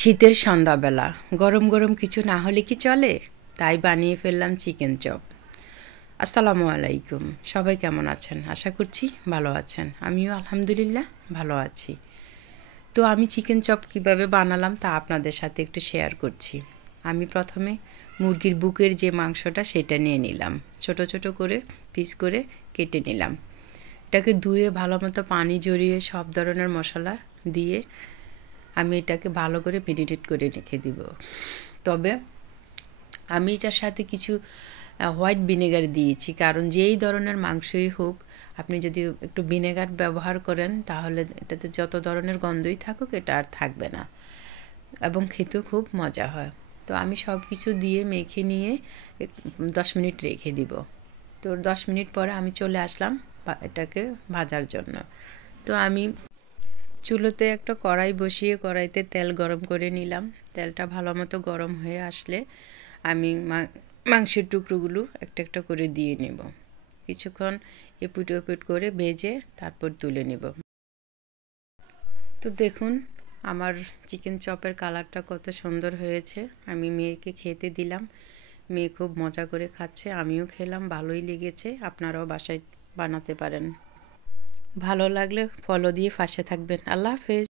শীতের সন্ধ্যাবেলা গরম গরম কিছু না হলে কি চলে, তাই বানিয়ে ফেললাম চিকেন চপ। আসসালামু আলাইকুম, সবাই কেমন আছেন? আশা করছি ভালো আছেন। আমিও আলহামদুলিল্লাহ ভালো আছি। তো আমি চিকেন চপ কিভাবে বানালাম তা আপনাদের সাথে একটু শেয়ার করছি। আমি প্রথমে মুরগির বুকের যে মাংসটা সেটা নিয়ে নিলাম, ছোট ছোট করে পিস করে কেটে নিলাম। এটাকে ধুয়ে ভালো মতো পানি ঝরিয়ে সব ধরনের মশলা দিয়ে আমি এটাকে ভালো করে মেরিনেট করে রেখে দিব। তবে আমি এটার সাথে কিছু হোয়াইট ভিনেগার দিয়েছি, কারণ যেই ধরনের মাংসই হোক আপনি যদি একটু ভিনেগার ব্যবহার করেন তাহলে এটাতে যত ধরনের গন্ধই থাকুক এটা আর থাকবে না এবং খেতেও খুব মজা হয়। তো আমি সব কিছু দিয়ে মেখে নিয়ে 10 মিনিট রেখে দিব। তো 10 মিনিট পরে আমি চলে আসলাম এটাকে ভাজার জন্য। তো আমি চুলোতে একটা কড়াই বসিয়ে কড়াইতে তেল গরম করে নিলাম। তেলটা ভালো মতো গরম হয়ে আসলে আমি মাংসের টুকরোগুলো একটা একটা করে দিয়ে নেব। কিছুক্ষণ এপুট ওপুট করে ভেজে তারপর তুলে নেব। তো দেখুন আমার চিকেন চপের কালারটা কত সুন্দর হয়েছে। আমি মেয়েকে খেতে দিলাম, মেয়ে খুব মজা করে খাচ্ছে, আমিও খেলাম, ভালোই লেগেছে। আপনারাও বাসায় বানাতে পারেন। ভালো লাগলে ফলো দিয়ে পাশে থাকবেন। আল্লাহ হাফেজ।